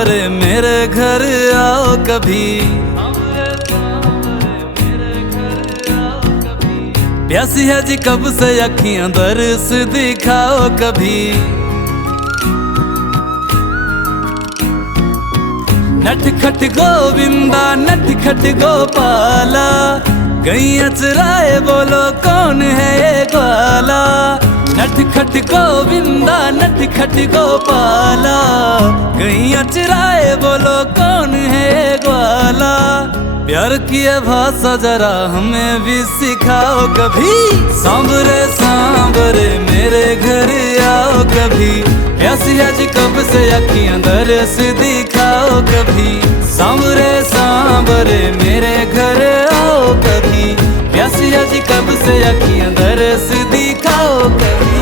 सांवरे मेरे घर आओ कभी, प्यासी है जी कब से अखियां दरस दिखाओ कभी। नटखट गोविंदा नटखट गोपाला, गैया चराए बोलो कौन है ये ग्वाला। नटखट गोविंदा नटखट गोपाला, गैया चराए बोलो कौन है ये ग्वाला। प्यार की भाषा जरा हमें भी सिखाओ कभी, सांवरे सांवरे मेरे घर आओ कभी। प्यासी है जी कब से अखियां दरस दिखाओ कभी, सांवरे सांवरे मेरे घर आओ कभी। प्यासी है जी कब से अखियां दरस दिखाओ कभी।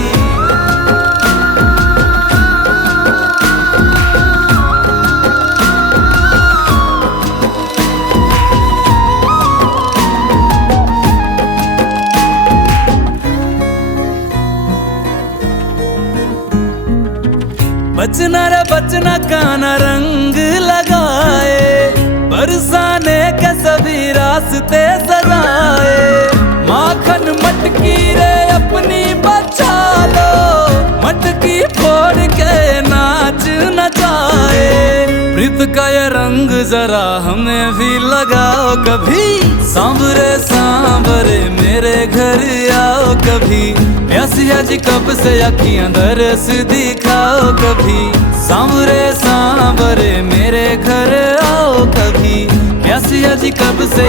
बचना रे बचना काना रंग लगाए, बरसाने के सभी रास्ते सजाए। माखन मटकी रे अपनी बचा लो, मटकी फोड़ के नाच नचाए। प्रीत का ये रंग जरा हमें भी लगाओ कभी, सांवरे सांवरे मेरे घर आओ कभी। प्यासी है जी कब से अखियां दरस दिखाओ कभी, सांवरे सांवरे मेरे घर आओ कभी। प्यासी है जी कब से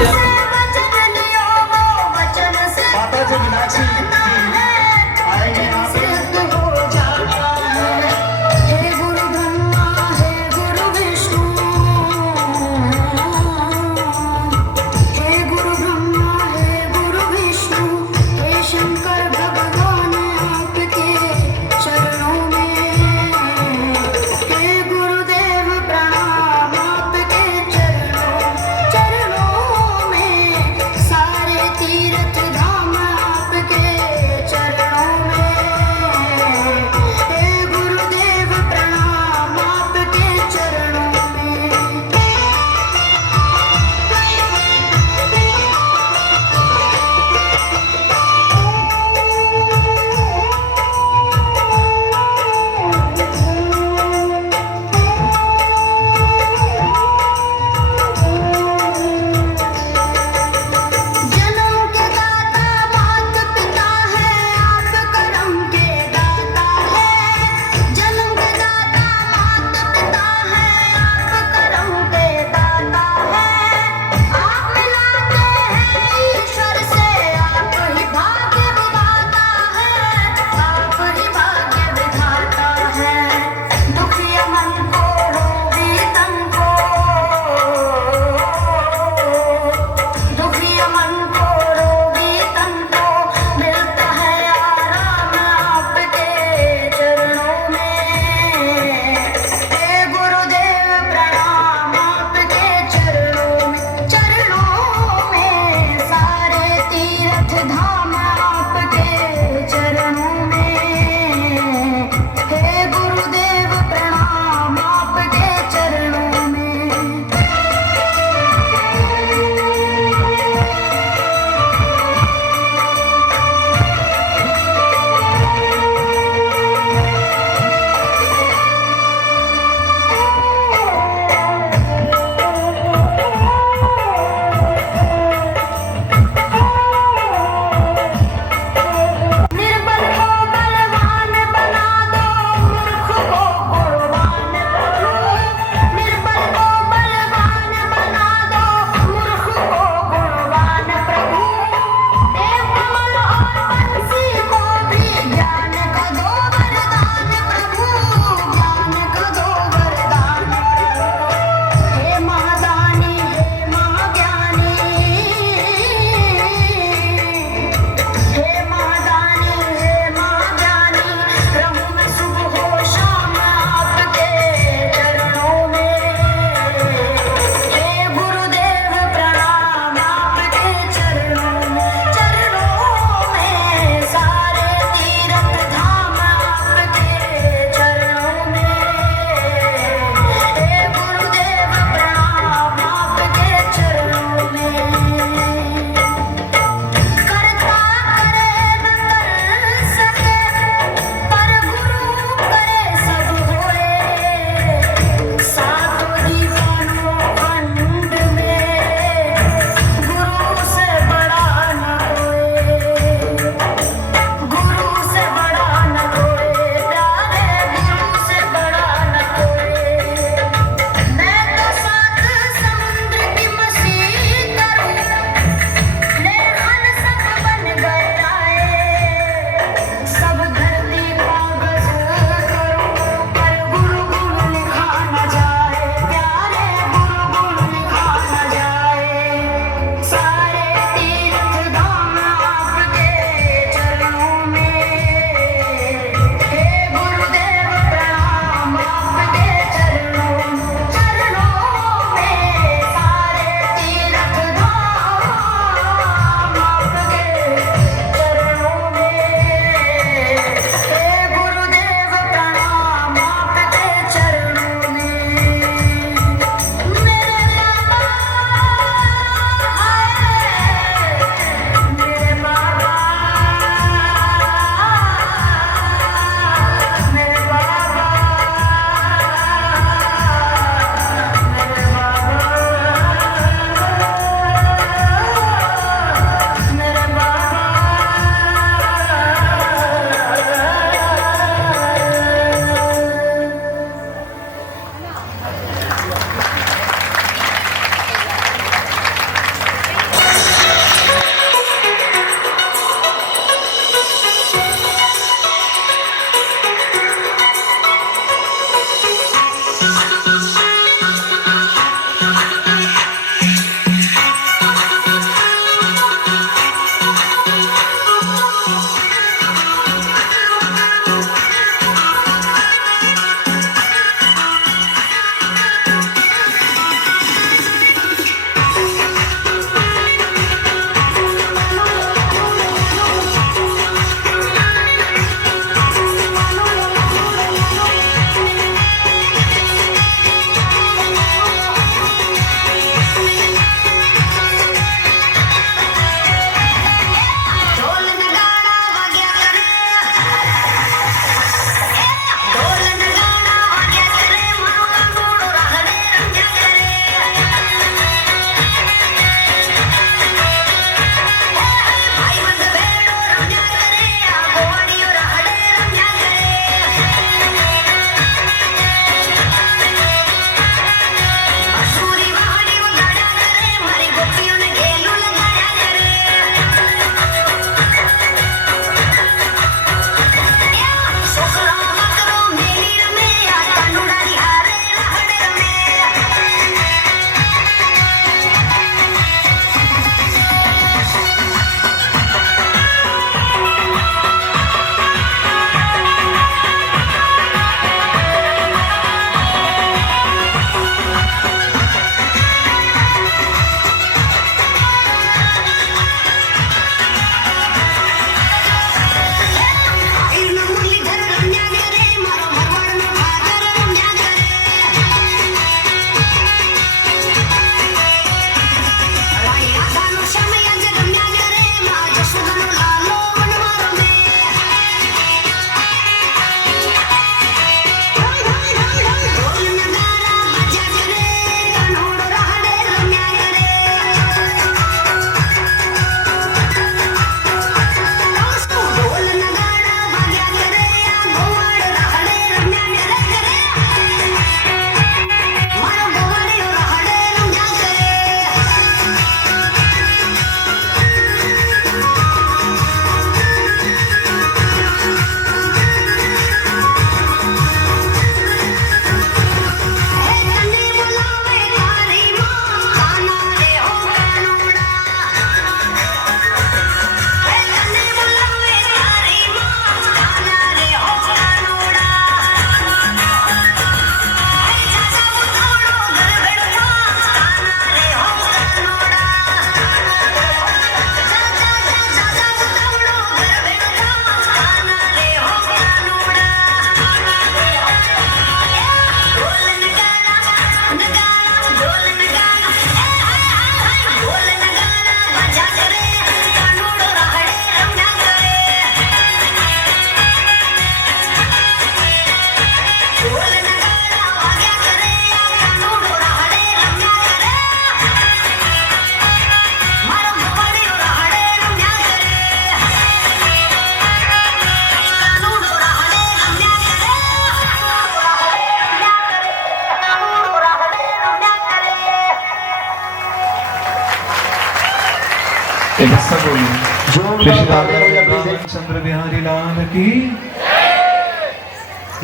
एक हिस्सा बोलिए। श्री श्री राधा चंद्र बिहारी लाल की।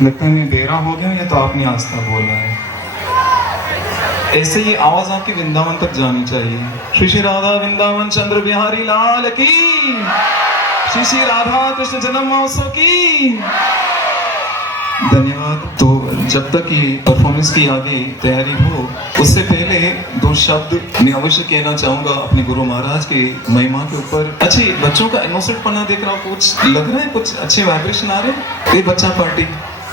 लगता है मैं बेरा हो गया या तो आपने आस्था बोला है। ऐसे ही आवाज आपकी वृंदावन तक जानी चाहिए। श्री श्री राधा वृंदावन चंद्र बिहारी लाल की। श्री श्री राधा कृष्ण जन्म महोत्सव की। धन्यवाद। तो जब तक ये परफॉर्मेंस की आगे तैयारी हो, उससे पहले दो शब्द मैं अवश्य कहना चाहूंगा अपने गुरु महाराज के महिमा के ऊपर। अच्छे बच्चों का इनोसेंट पना देख रहा हूँ, कुछ लग रहा है, कुछ अच्छे वाइब्रेशन आ रहे हैं। ये बच्चा पार्टी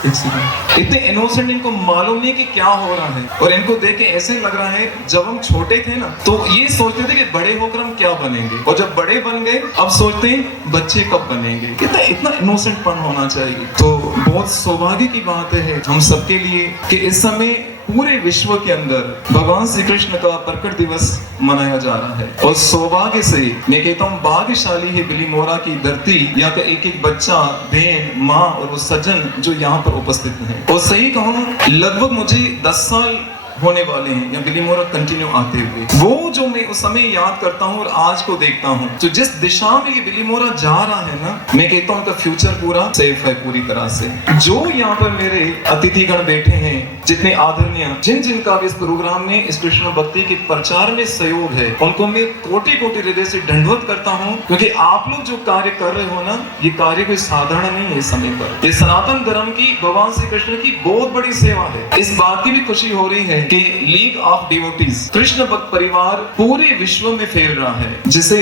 इतने इनोसेंट, इनको मालूम नहीं कि क्या हो रहा है, और इनको देख के ऐसे लग रहा है जब हम छोटे थे ना तो ये सोचते थे कि बड़े होकर हम क्या बनेंगे, और जब बड़े बन गए अब सोचते हैं बच्चे कब बनेंगे। कितना इतना इनोसेंट पन होना चाहिए। तो बहुत सौभाग्य की बात है हम सबके लिए कि इस समय पूरे विश्व के अंदर भगवान श्री कृष्ण का प्रकट दिवस मनाया जा रहा है। और सौभाग्य से मैं कहता हूँ भाग्यशाली है बिलीमोरा की धरती, यहाँ का एक एक बच्चा, बहन, माँ और वो सज्जन जो यहाँ पर उपस्थित हैं। और सही कहूँ लगभग मुझे 10 साल होने वाले हैं या बिलीमोरा कंटिन्यू आते हुए। वो जो मैं उस समय याद करता हूँ और आज को देखता हूँ, तो जिस दिशा में ये बिलीमोरा जा रहा है ना, मैं कहता हूँ उनका फ्यूचर पूरा सेफ है पूरी तरह से। जो यहाँ पर मेरे अतिथिगण बैठे हैं, जितने आदरणीय, जिन जिनका भी इस प्रोग्राम में इस कृष्ण भक्ति के प्रचार में सहयोग है, उनको मैं कोटि कोटि हृदय से दंडवत करता हूँ, क्योंकि आप लोग जो कार्य कर रहे हो ना, ये कार्य कोई साधारण नहीं है। इस समय पर ये सनातन धर्म की, भगवान श्री कृष्ण की बहुत बड़ी सेवा है। इस बात की भी खुशी हो रही है कि लीग ऑफ डिवोटीज कृष्ण भक्त परिवार पूरे विश्व में फैल रहा है, जिसे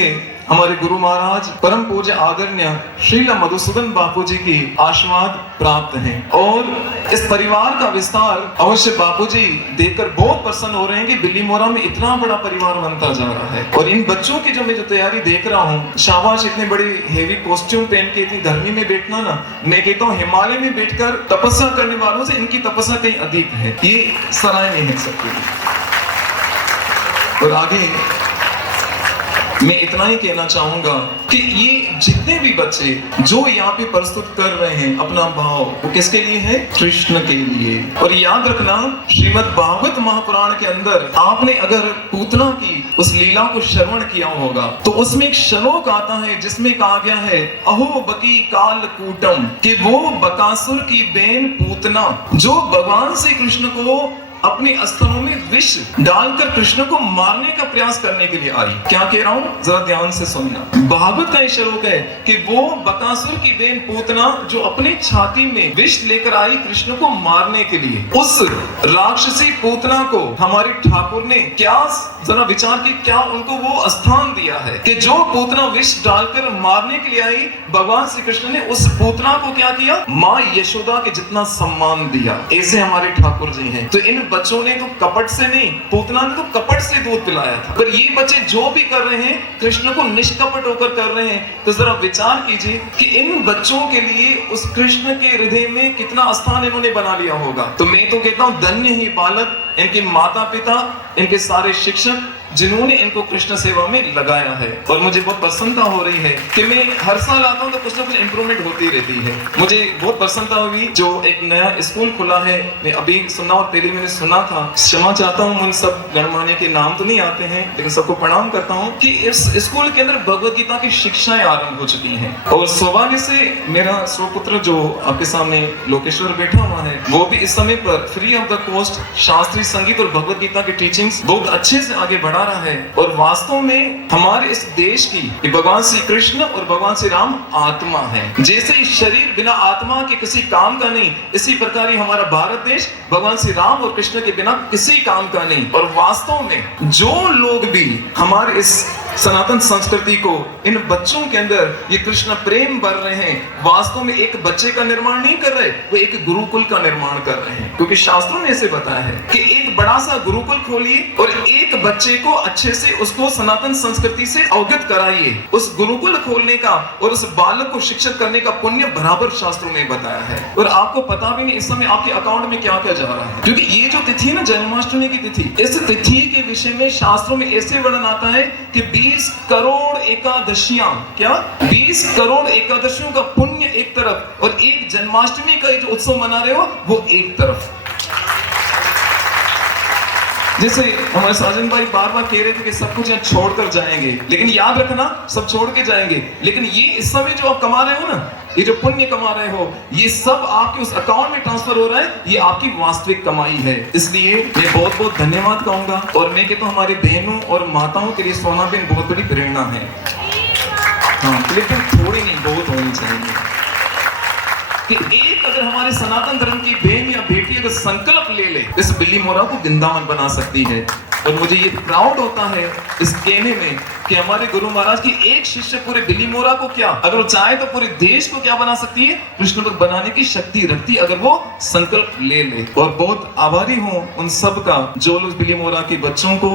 हमारे गुरु महाराज परम पूज्य आदरणीय श्रील मधुसूदन बापू जी की आशीर्वाद प्राप्त है। और इस परिवार का विस्तार अवश्य बापू जी देखकर बहुत प्रसन्न हो रहे हैं कि बिलीमोरा में इतना बड़ा परिवार बनता जा रहा है। और इन बच्चों की जो मैं जो तैयारी देख रहा हूँ, शाबाश, इतने बड़े हेवी कॉस्ट्यूम पहन के इतनी गर्मी में बैठना ना, मैं कहता हूँ हिमालय में बैठकर तपस्या करने वालों से इनकी तपस्या कहीं अधिक है। ये सराहनीय है सबके लिए। और आगे मैं इतना ही कहना चाहूंगा कि ये जितने भी बच्चे जो यहाँ पे प्रस्तुत कर रहे हैं अपना भाव, वो किसके लिए है? कृष्ण के लिए। और याद रखना, श्रीमद् भागवत महापुराण के अंदर आपने अगर पूतना की उस लीला को श्रवण किया होगा तो उसमें एक श्लोक आता है जिसमें कहा गया है, अहो बकी काल कूटम, कि वो बकासुर की बेन पूतना जो भगवान श्री कृष्ण को अपने अस्त्रों में विष डालकर कृष्ण को मारने का प्रयास करने के लिए आई। क्या कह रहा हूं, जरा ध्यान से सुनना। भागवत का श्लोक है कि वो बकासुर की बेन पूतना जो अपने छाती में विष लेकर आई कृष्ण को मारने के लिए, उस राक्षसी पूतना को हमारे ठाकुर ने क्या, जरा विचार की, क्या उनको वो स्थान दिया है कि जो पूतना विष डालकर मारने के लिए आई, भगवान श्री कृष्ण ने उस पूतना को क्या किया? माँ यशोदा के जितना सम्मान दिया। ऐसे हमारे ठाकुर जी हैं। तो इन बच्चों ने तो कपट से नहीं, पूतना ने तो कपट से दूध पिलाया था। पर ये बच्चे जो भी कर रहे हैं कृष्ण को निष्कपट होकर कर रहे हैं। तो जरा विचार कीजिए कि इन बच्चों के लिए उस कृष्ण के हृदय में कितना स्थान इन्होंने बना लिया होगा। तो मैं तो कहता हूँ धन्य ही बालक, इनके माता पिता, इनके सारे शिक्षक जिन्होंने इनको कृष्ण सेवा में लगाया है। और मुझे बहुत प्रसन्नता हो रही है कि मैं हर साल आता हूँ तो कुछ ना कुछ इंप्रूवमेंट होती रहती है। मुझे बहुत प्रसन्नता हुई जो एक नया स्कूल खुला है, मैं अभी सुना और पहले मैंने सुना था। क्षमा चाहता हूँ, उन सब गणमान्य के नाम तो नहीं आते हैं, लेकिन सबको प्रणाम करता हूँ कि इस स्कूल के अंदर भगवत गीता की शिक्षाएं आरंभ हो चुकी हैं। और सौभाग्य से मेरा स्वपुत्र जो आपके सामने लोकेश्वर बैठा हुआ है, वो भी इस समय पर फ्री ऑफ द कॉस्ट शास्त्रीय संगीत और भगवत गीता की टीचिंग्स बहुत अच्छे से आगे बढ़ा रहा है। और वास्तव में हमारे इस देश की भगवान श्री कृष्ण और भगवान श्री राम आत्मा है। जैसे शरीर बिना आत्मा के किसी काम का नहीं, इसी प्रकार ही हमारा भारत देश भगवान श्री राम और कृष्ण के बिना किसी काम का नहीं। और वास्तव में जो लोग भी हमारे इस सनातन संस्कृति को, इन बच्चों के अंदर ये कृष्ण प्रेम भर रहे हैं, वास्तव में एक बच्चे का निर्माण नहीं कर रहे, वो एक गुरुकुल का निर्माण कर रहे हैं। क्योंकि शास्त्रों ने ऐसे बताया है कि एक बड़ा सा गुरुकुल खोलिए और एक बच्चे को अच्छे से उसको सनातन संस्कृति से अवगत कराइए। उस गुरुकुल खोलने का और उस बालक को शिक्षित करने का पुण्य बराबर शास्त्रों में बताया है। और आपको पता भी नहीं इस समय आपके अकाउंट में क्या क्या जा रहा है। क्योंकि ये जो तिथि है ना, जन्माष्टमी की तिथि, इस तिथि के विषय में शास्त्रों में ऐसे वर्णन आता है कि 20 करोड़ एकादशियां, क्या 20 करोड़ एकादशियों का पुण्य एक तरफ और एक जन्माष्टमी का जो उत्सव मना रहे हो वो एक तरफ। जैसे हमारे साजन भाई बार बार कह रहे थे कि सब कुछ यहाँ छोड़कर जाएंगे, लेकिन याद रखना सब छोड़ के जाएंगे, लेकिन ये इस समय जो आप कमा रहे हो ना, ये जो पुण्य कमा रहे हो, ये सब आपके उस अकाउंट में ट्रांसफर हो रहा है, ये आपकी वास्तविक कमाई है। इसलिए मैं बहुत बहुत धन्यवाद कहूंगा। और मैं कहता हूँ हमारी बहनों और माताओं के लिए सोना बहन बहुत बड़ी प्रेरणा है। हाँ, लेकिन थोड़ी नहीं, बहुत होनी चाहिए कि एक अगर हमारे सनातन धर्म की बहन या बेटी अगर संकल्प ले ले, इस बिल्ली मोरा को वृंदावन बना सकती है। और मुझे ये प्राउड होता है इस कहने में कि हमारे गुरु महाराज की एक शिष्य पूरे बिल्ली मोरा को क्या, अगर वो चाहे तो पूरे देश को क्या बना सकती है, कृष्ण भक्त बनाने की शक्ति रखती, अगर वो संकल्प ले ले। और बहुत आभारी हूँ उन सब का जो लोग बिल्ली मोरा के बच्चों को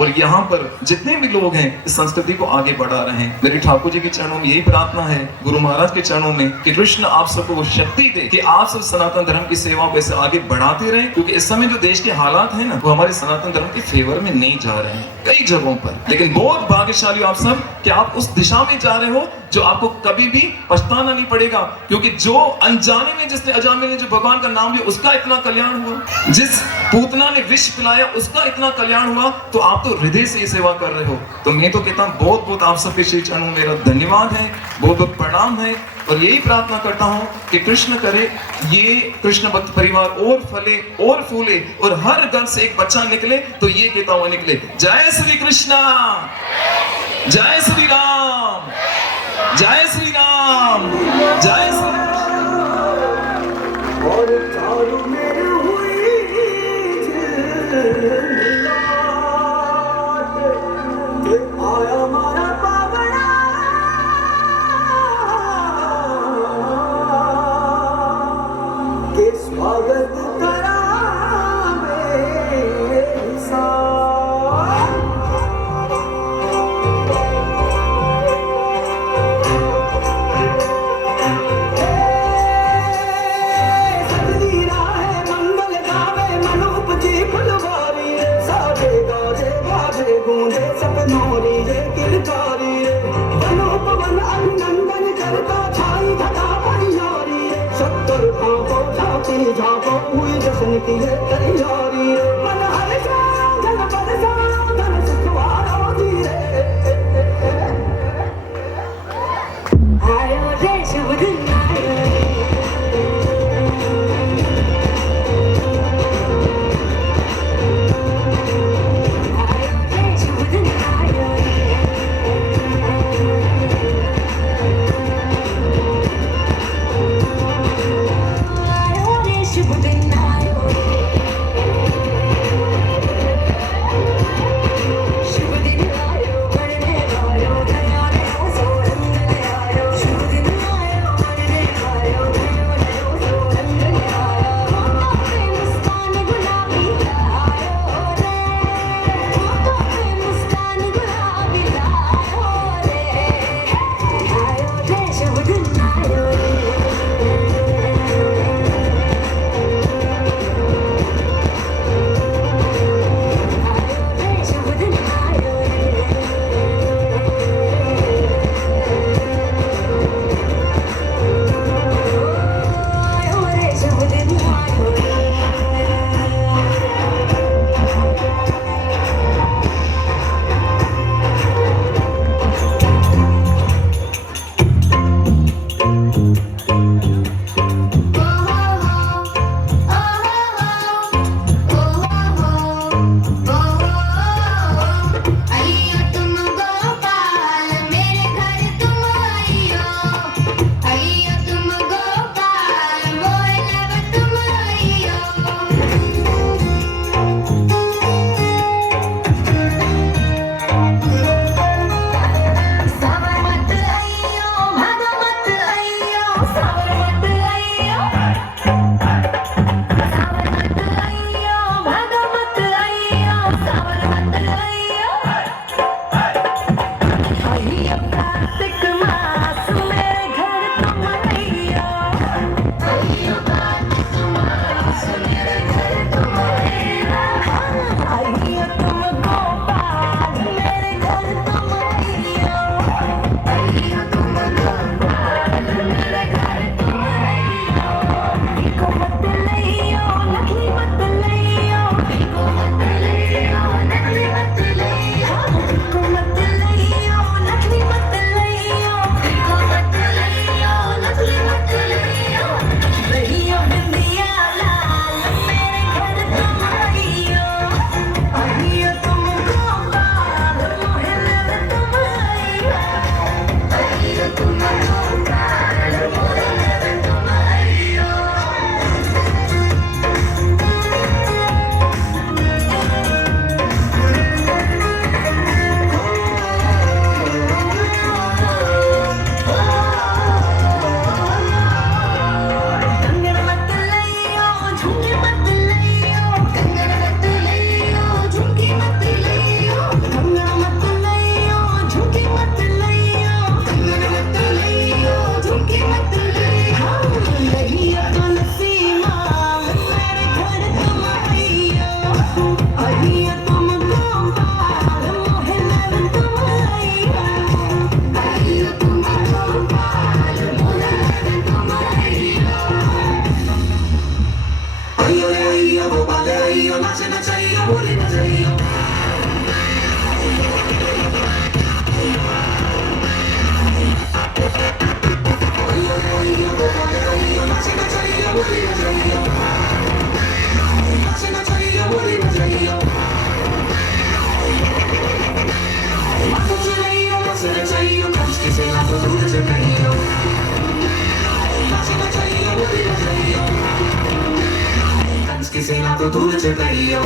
और यहाँ पर जितने भी लोग हैं इस संस्कृति को आगे बढ़ा रहे हैं। मेरी ठाकुर जी के चरणों में यही प्रार्थना है, गुरु महाराज के चरणों में, कि कृष्ण आप सबको वो शक्ति दे कि आप सब सनातन धर्म की सेवा को ऐसे आगे बढ़ाते रहे, क्योंकि इस समय जो देश के हालात है ना, वो हमारे सनातन धर्म के फेवर में नहीं जा रहे हैं कई जगहों पर। लेकिन बहुत भाग्यशाली हो आप सब कि आप उस दिशा में जा रहे हो जो आपको कभी भी पछताना नहीं पड़ेगा, क्योंकि जो अनजाने में जिसने अजामे ने जो भगवान का नाम लिया उसका इतना कल्याण हुआ, जिस पूतना ने विष पिलाया उसका इतना कल्याण हुआ, तो आप तो हृदय से ये सेवा कर रहे हो। तो मैं तो कहता हूँ बहुत बहुत आप सबके श्री चरणों में मेरा धन्यवाद है, बहुत बहुत प्रणाम है। और यही प्रार्थना करता हूँ कि कृष्ण करे ये कृष्ण भक्त परिवार और फले और फूले और हर घर से एक बच्चा निकले, तो ये कहता हुआ निकले। जय श्री कृष्णा, जय श्री राम, जय श्री राम, जय श्री और चारों में हुई आया मारा पावड़ा के स्वागत करा मेरे साथ। सजनी राहे मंगल गावे मनोप जी फुलवारी, साजे गाजे बाजे गूंजे सपनोरी रे किरकारी, वनोप वन अभिनंदन करता छाई घटा परियारी, शक्कर भागो झांकी झांको हुई जश्न की है तैयारी, मन हर्षा धन बरसा धन सुखवारो धीरे। आयो रे शुभ दिन आयो रे शुभ दिन आयो रे शुभ दिन आयो। किसी ना तो दूर से कहियो किसी ना तो दूर से कहियो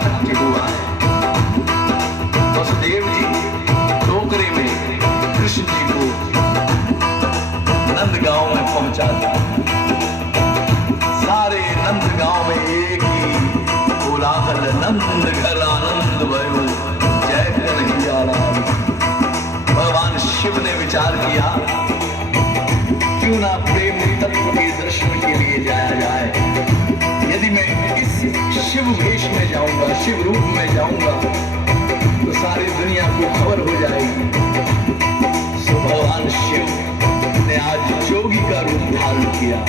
भट्टी हुआ है। वसुदेव जी टोकरे में कृष्ण जी को नंदगांव में पहुंचा दिया। सारे नंदगांव में एक ही कोलाहल, नंद घर आनंद भयो जय कन्हैया राम। भगवान शिव ने विचार किया क्यों ना प्रेम तत्व के दर्शन के लिए जाया जाए। यदि मैं इस शिव वेश में जाऊंगा, शिव रूप में जाऊंगा तो सारी दुनिया को खबर हो जाएगी। सो भगवान शिव ने आज जोगी का रूप धारण किया।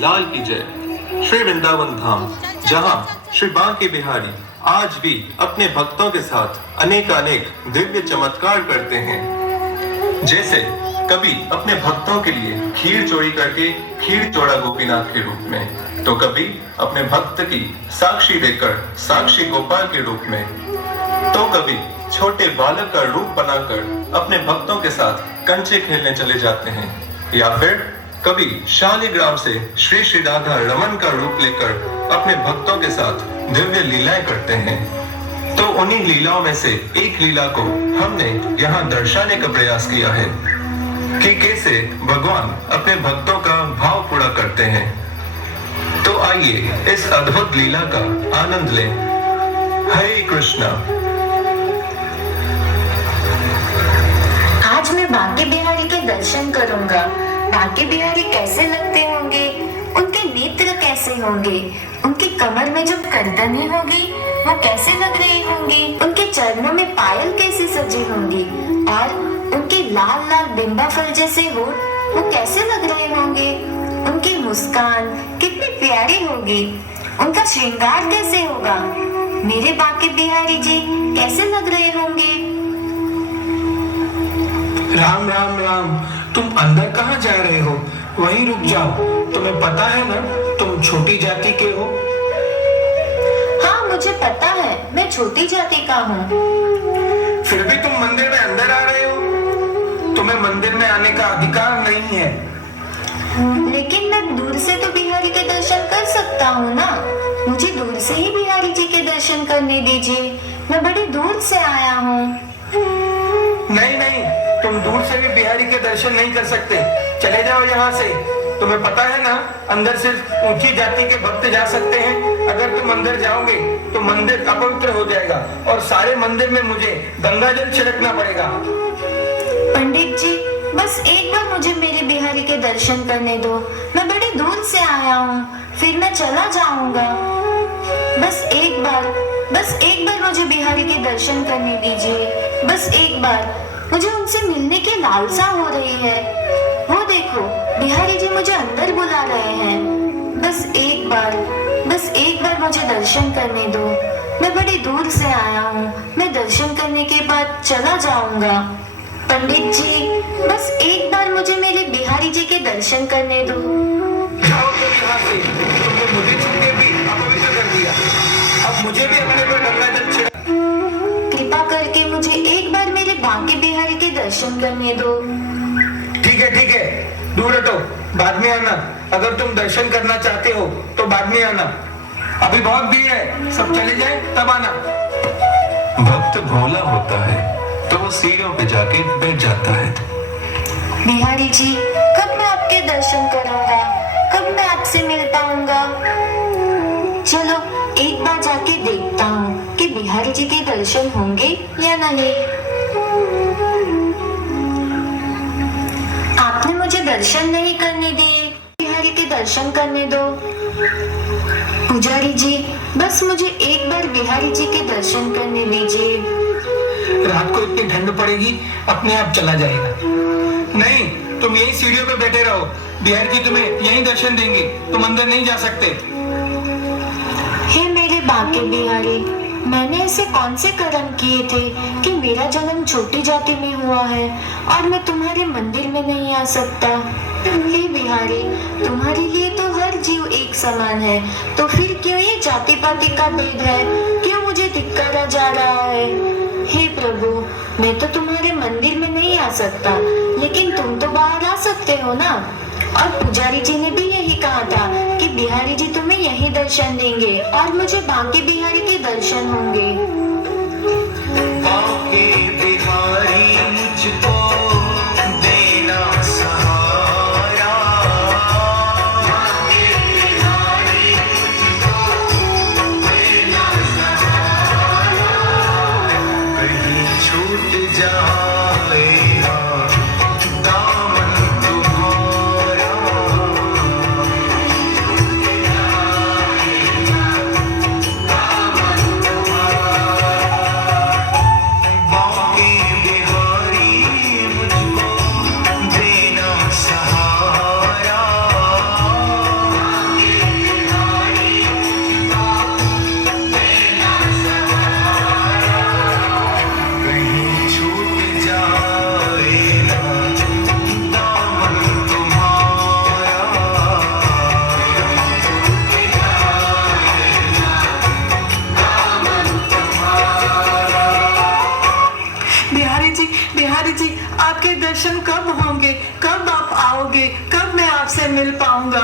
लाल की जय। श्री वृंदावन धाम, जहां श्री बांके बिहारी आज भी अपने भक्तों के साथ अनेकानेक दिव्य चमत्कार करते हैं। जैसे कभी अपने भक्तों के लिए खीर चोरी करके खीर चोड़ा गोपीनाथ के रूप में, तो कभी अपने भक्त की साक्षी देकर साक्षी गोपाल के रूप में, तो कभी छोटे बालक का रूप बनाकर अपने भक्तों के साथ कंचे खेलने चले जाते हैं, या फिर कभी शालिग्राम से श्री श्री राधा रमन का रूप लेकर अपने भक्तों के साथ दिव्य लीलाएं करते हैं। तो उन्हीं लीलाओं में से एक लीला को हमने यहाँ दर्शाने का प्रयास किया है कि कैसे भगवान अपने भक्तों का भाव पूरा करते हैं। तो आइए इस अद्भुत लीला का आनंद लें। हरे कृष्णा। आज मैं बांके बिहारी के दर्शन करूंगा। बांके बिहारी कैसे लगते होंगे, उनके नेत्र कैसे होंगे, उनकी कमर में जो करदनी होगी वो कैसे लग रही होंगी, उनके चरणों में पायल कैसे सजी होंगी, और उनके लाल लाल बिंबा फल जैसे होठ वो कैसे लग रहे होंगे, उनके मुस्कान कितनी प्यारी होगी, उनका श्रृंगार कैसे होगा, मेरे बांके बिहारी जी कैसे लग रहे होंगे। राम राम राम, तुम अंदर कहाँ जा रहे हो? वहीं रुक जाओ, तुम्हें पता है ना तुम छोटी जाति के हो। हाँ मुझे पता है, मैं छोटी जाति का हूँ। फिर भी तुम मंदिर में अंदर आ रहे हो, तुम्हें मंदिर में आने का अधिकार नहीं है। लेकिन मैं दूर से तो बिहारी के दर्शन कर सकता हूँ ना, मुझे दूर से ही बिहारी जी के दर्शन करने दीजिए, मैं बड़ी दूर से आया हूँ। नहीं नहीं, तुम दूर से भी बिहारी के दर्शन नहीं कर सकते, चले जाओ यहाँ से। तुम्हें पता है ना अंदर सिर्फ ऊंची जाति के भक्त जा सकते हैं। अगर तुम अंदर जाओगे तो मंदिर अपवित्र हो जाएगा और सारे मंदिर में मुझे गंगा जल छिड़कना पड़ेगा। पंडित जी बस एक बार मुझे मेरे बिहारी के दर्शन करने दो, मैं बड़ी दूर से आया हूँ, फिर मैं चला जाऊंगा। बस एक बार मुझे बिहारी के दर्शन करने दीजिए, बस एक बार, मुझे उनसे मिलने की लालसा हो रही है। वो देखो बिहारी जी मुझे अंदर बुला रहे हैं। बस एक बार मुझे दर्शन करने दो, मैं बड़ी दूर से आया हूँ, मैं दर्शन करने के बाद चला जाऊंगा। पंडित जी बस एक बार मुझे मेरे बिहारी जी के दर्शन करने दो। जाओ तो यहाँ से, तुमने मुझे छूटे भी अपवित्र कर दिया, अब मुझे भी अपने पर गंगा जल छिड़क। कृपा करके मुझे एक बार मेरे बांके बिहारी के दर्शन करने दो। ठीक है, दूर हटो, बाद में आना। अगर तुम दर्शन करना चाहते हो तो बाद में आना, अभी बहुत भीड़ है, सब चले जाए तब आना। भक्त भोला होता है तो वो सीढ़ियों पे जाके बैठ जाता है। बिहारी जी कब मैं आपके दर्शन करूंगा, कब मैं आपसे मिल पाऊंगा? चलो एक बार जाके देखता हूँ कि बिहारी जी के दर्शन होंगे या नहीं। आपने मुझे दर्शन नहीं करने दिए, बिहारी के दर्शन करने दो। पुजारी जी बस मुझे एक बार बिहारी जी के दर्शन करने दीजिए। रात को इतनी ठंड पड़ेगी, अपने आप चला जाएगा। नहीं, तुम यही सीढ़ियों पे बैठे रहो, बिहारी जी तुम्हें यहीं दर्शन देंगे, तुम अंदर नहीं जा सकते। हे मेरे बांके बिहारी, मैंने ऐसे कौन से कर्म किए थे कि मेरा जन्म छोटी जाति में हुआ है और मैं तुम्हारे मंदिर में नहीं आ सकता। हे बिहारी, तुम्हारे लिए तो हर जीव एक समान है, तो फिर क्यों ये जाति पाति का भेद है, क्यों मुझे धिक्कारा जा रहा है? हे प्रभु, मैं तो तुम्हारे मंदिर में नहीं आ सकता, लेकिन तुम तो बाहर आ सकते हो ना। और पुजारी जी ने भी यही कहा था कि बिहारी जी तुम्हें यही दर्शन देंगे और मुझे बांके बिहारी के दर्शन होंगे। बांके बिहारी मुझको देना सहारा, बांके बिहारी मुझको देना सहारा, कहीं छूट जाएगा दामन तुम्हारा, बांके बिहारी मुझको देना सहारा, बांके बिहारी मुझको देना सहारा, कहीं छूट जाए ना दामन तुम्हारा। बिहारी जी आपके दर्शन कब होंगे, कब आप आओगे, कब मैं आपसे मिल पाऊंगा?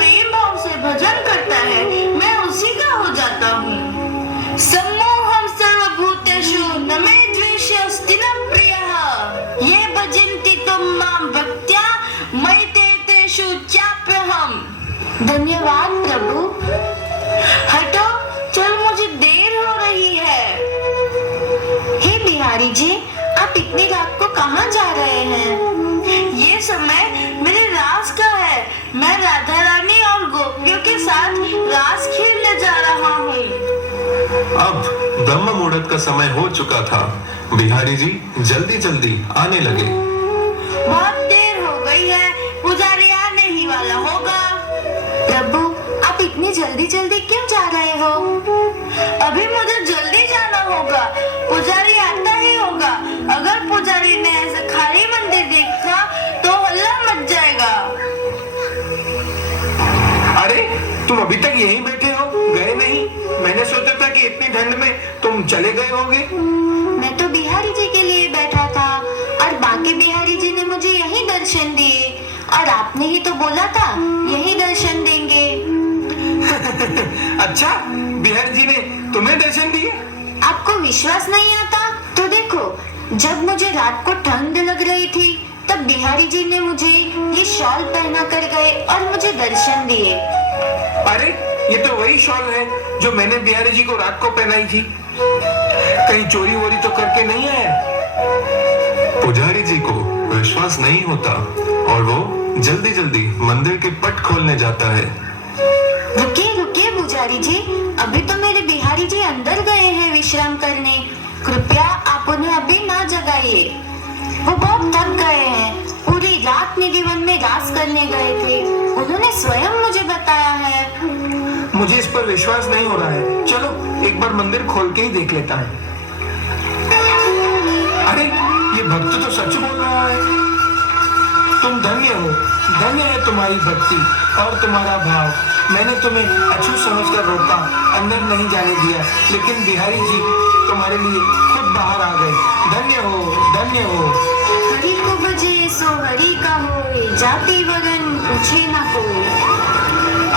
प्रेम भाव से भजन करता है मैं उसी का हो जाता हूँ। सम्मोहं सर्वभूतेषु न मे द्वेष्योऽस्ति न प्रियः ये भजन्ति तुम मां भक्त्या मयि ते तेषु चाप्यहम्। धन्यवाद प्रभु। हटो, चल मुझे देर हो रही है। हे बिहारी जी, आप इतनी रात को कहाँ जा रहे हैं? ये समय मेरे रास का है। मैं राधा रानी और गोपियों के साथ रास खेलने जा रहा हूँ। अब ब्रह्म मुहूर्त का समय हो चुका था। बिहारी जी जल्दी जल्दी आने लगे। बहुत देर हो गई है, पुजारी आने ही वाला होगा। प्रभु, आप इतनी जल्दी जल्दी क्यों जा रहे हो? अभी मुझे जल्दी जाना होगा, पुजारी आता ही होगा। अगर पुजारी ने ऐसे खाली मंदिर देखा तो हल्ला मच जाएगा। अरे तुम अभी तक यहीं बैठे हो, गए नहीं? मैंने सोचा था कि इतनी ठंड में तुम चले गए होगे। मैं तो बिहारी जी के लिए बैठा था और बाकी बिहारी जी ने मुझे यही दर्शन दिए और आपने ही तो बोला था यही दर्शन देंगे। अच्छा, बिहारी जी ने तुम्हें दर्शन दिए? आपको विश्वास नहीं आता तो देखो, जब मुझे रात को ठंड लग रही थी तब बिहारी जी ने मुझे ये शॉल पहना कर गए और मुझे दर्शन दिए। अरे ये तो वही शॉल है जो मैंने बिहारी जी को रात को पहनाई थी। कहीं चोरी वोरी तो करके नहीं आया? पुजारी जी को विश्वास नहीं होता और वो जल्दी जल्दी मंदिर के पट खोलने जाता है। रुकिए रुकिए पुजारी जी, अभी तो मेरे बिहारी जी अंदर गए हैं विश्राम करने। कृपया आप उन्हें अभी ना जगाइए, वो बहुत थक गए हैं। पूरी रात निधिवन में रास करने गए थे, उन्होंने स्वयं मुझे बताया है। मुझे इस पर विश्वास नहीं हो रहा है। चलो एक बार मंदिर खोल के ही देख लेता हूँ। अरे ये भक्त तो सच बोल रहा है। तुम धन्य हो, धन्य है तुम्हारी भक्ति और तुम्हारा भाव। मैंने तुम्हें अछूत समझकर रोका, अंदर नहीं जाने दिया, लेकिन बिहारी जी तुम्हारे लिए खुद बाहर आ गए। धन्य हो, धन्य हो। हरि को भजे सो हरि का होए, जाति वरन पूछे ना कोई।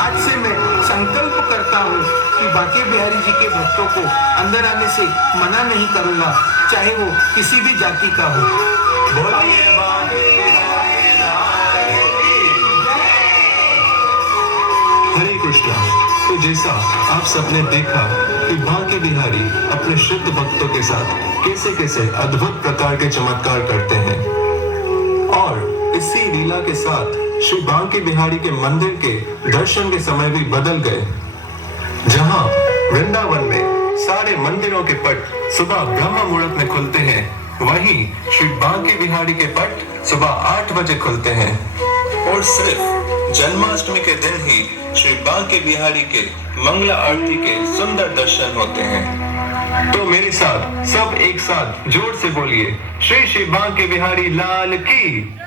आज से मैं संकल्प करता हूँ कि बाकी बिहारी जी के भक्तों को अंदर आने से मना नहीं करूँगा, चाहे वो किसी भी जाति का हो। बोलिए हरे कृष्णा। तो जैसा आप सबने देखा कि बांके बिहारी अपने शुद्ध भक्तों के साथ कैसे कैसे अद्भुत प्रकार के चमत्कार करते हैं और इसी लीला के साथ श्री बांके बिहारी के मंदिर के दर्शन के समय भी बदल गए। जहां वृंदावन में सारे मंदिरों के पट सुबह ब्रह्म मुहूर्त में खुलते हैं, वहीं श्री बांके बिहारी के पट सुबह 8 बजे खुलते हैं और सिर्फ जन्माष्टमी के दिन ही श्री बांके बिहारी के मंगला आरती के सुंदर दर्शन होते हैं। तो मेरे साथ सब एक साथ जोर से बोलिए, श्री श्री बांके बिहारी लाल की।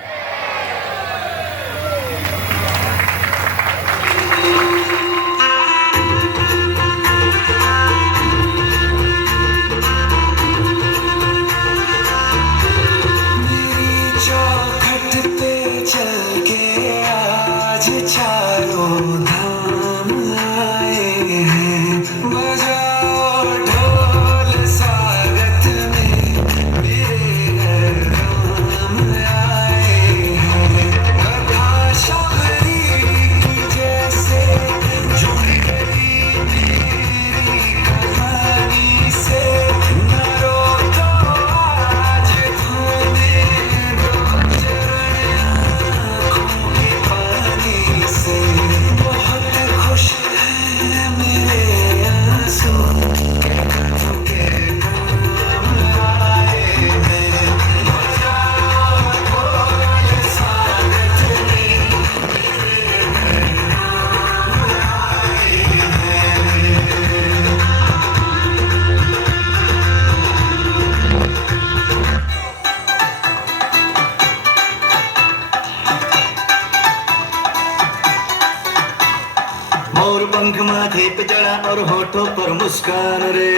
और पंख माथे पे चढ़ा और होठों पर मुस्कान रे,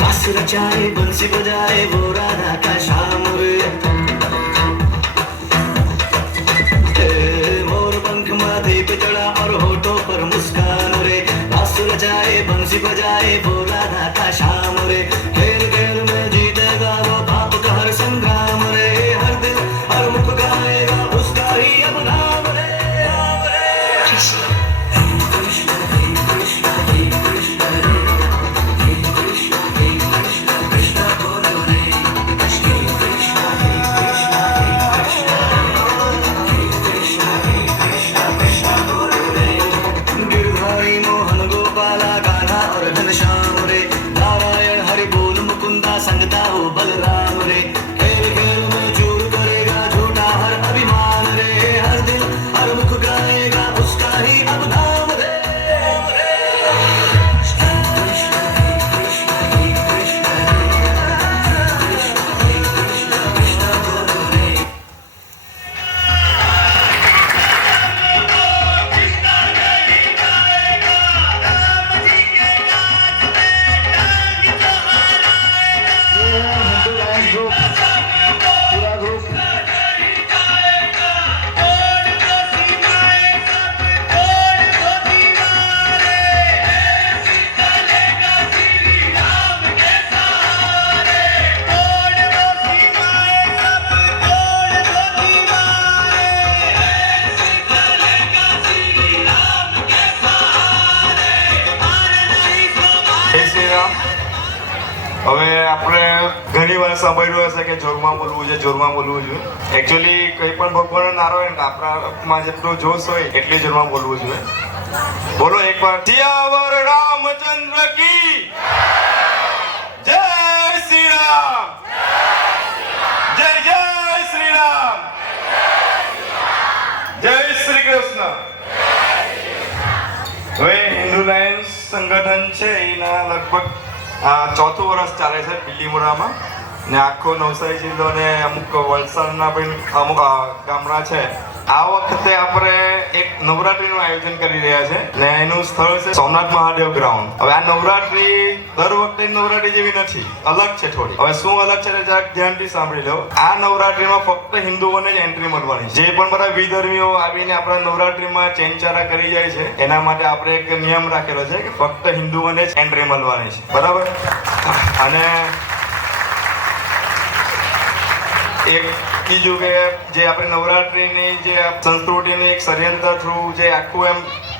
रास रचाए बंसी बजाए वो राधा का शाम रे। गाए वो राधा का श्याम रे। खेल खेल में जीतेगा वो पाप का हर संग्राम रे। हर दिल हर मुख गाएगा उसका ही अब नाम रे, नाम रे। हे कृष्ण हे कृष्ण हे कृष्ण रे। हे कृष्ण हे कृष्ण कृष्ण बोलो रे। हे कृष्ण हे कृष्ण हे कृष्ण रे। हे कृष्ण हे कृष्ण कृष्ण बोलो रे। गिरधारी मोहन गोपाला गाना और घनश्याम रे। नारायण हरि बोल मुकुंदा संगता हो बलराम रे। खेल खेल में चूर करेगा झूठा हर अभिमान रे। हर दिल हर मुख गाएगा उसका ही अब नाम रे, नाम रे। हे कृष्ण हे कृष्ण हे कृष्ण रे। हे कृष्ण हे कृष्ण कृष्ण बोलो रे। જય શ્રી રામ. હવે આપણે ઘણી વાર સાંભળ્યું હશે કે જોરમાં બોલવું છે, જોરમાં બોલવું જોઈએ. એકચ્યુઅલી કંઈ પણ ભગવાનનો નારો હોય ને આપણામાં જેટલો જોશ હોય એટલી જોરમાં બોલવું જોઈએ. બોલો એકવાર. સિયાવર રામચંદ્ર કી જય શ્રી રામ. જય જય શ્રી રામ. જય શ્રી કૃષ્ણ. હવે હિન્દુ લાયન્સ સંગઠન છે એના લગભગ ચોથું વર્ષ ચાલે છે બિલીમોરામાં ને આખો નવસારી જિલ્લો ને અમુક વલસાડના પણ અમુક ગામડા છે. આ વખતે આપણે એક નવરાત્રીનું આયોજન કરી રહ્યા છે ને એનું સ્થળ છે સોમનાથ મહાદેવ ગ્રાઉન્ડ. હવે આ નવરાત્રી દર વખતે નવરાત્રી જેવી નથી, અલગ છે થોડી. હવે શું અલગ છે જરાક ધ્યાનથી સાંભળી લો. આ નવરાત્રીમાં ફક્ત હિન્દુઓને જ એન્ટ્રી મળવાની છે. જે પણ બધા વિધર્મીઓ આવીને આપણા નવરાત્રીમાં ચેનચારા કરી જાય છે એના માટે આપણે એક નિયમ રાખેલો છે કે ફક્ત હિન્દુઓને જ એન્ટ્રી મળવાની છે, બરાબર. અને એક બીજું કે જે આપણે નવરાત્રીની જે સંસ્કૃતિની એક ષડયંત્ર થ્રુ જે આખું એમ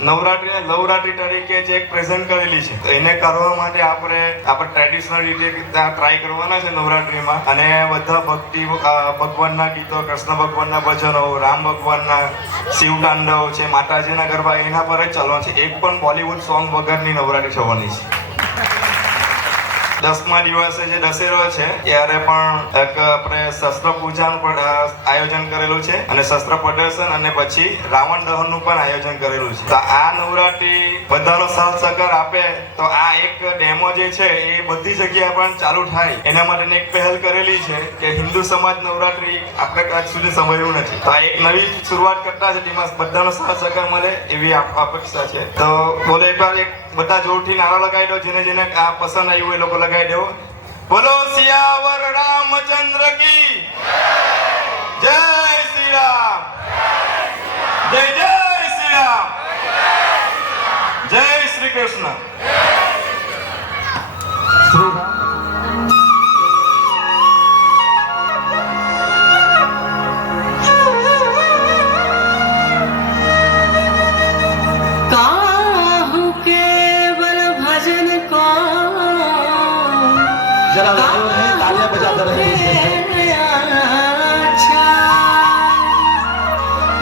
નવરાત્રીને લવરાત્રી તરીકે જે એક પ્રેઝન્ટ કરેલી છે, તો એને કરવા માટે આપણે ટ્રેડિશનલ રીતે ટ્રાય કરવાના છે નવરાત્રીમાં. અને બધા ભક્તિ ભગવાનના ગીતો, કૃષ્ણ ભગવાનના ભજનો, રામ ભગવાનના શિવ તાંડવ છે, માતાજીના ગરબા, એના પર જ ચાલવાનું છે. એક પણ બોલિવૂડ સોંગ વગરની નવરાત્રી થવાની છે. 10મા દિવસે જે દશેરો છે ત્યારે પણ એક આપણે શસ્ત્ર પૂજાનું પણ આયોજન કરેલું છે અને શસ્ત્ર પ્રદર્શન અને પછી રાવણ દહનનું પણ આયોજન કરેલું છે. તો આ નવરાત્રી બધાનો સાથ સહકાર આપે તો આ એક ડેમો જે છે એ બધી જગ્યાએ પણ ચાલુ થાય એના માટેની એક પહેલ કરેલી છે કે હિન્દુ સમાજ નવરાત્રી આપણે આજ સુધી સમજ્યું નથી. તો આ એક નવી શરૂઆત કરતા છે, તેમાં બધાનો સાથ સહકાર મળે એવી અપેક્ષા છે. તો બોલે એકવાર એક બધા જોરથી નારા લગાવી દો. જેને જેને આ પસંદ આવ્યું એ લોકો લગાવી દો. બોલો સિયાવર રામચંદ્ર કી જય શ્રી રામ. જય જય શ્રી રામ. જય શ્રી કૃષ્ણ. जरा तालियां बजाते रहे.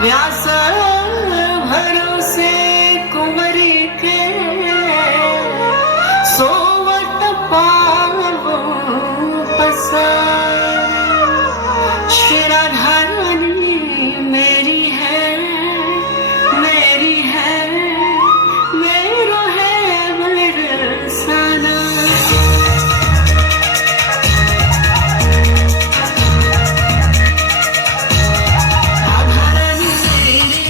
व्यास भरोसे कुंवरी के सोवत पावो पसार. श्री राधा रानी मेरी है, मेरी है, मेरो है बरसाना. राधा रानी मेरी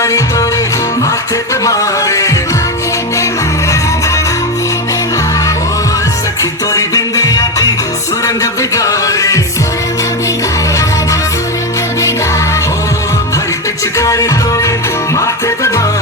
पिचकारी तोरे माथे पे मारे ओ सखी तोरी बिंदिया की सुरंग बिगाड़े ओ भरी पिचकारी तोरे माथे पे मारे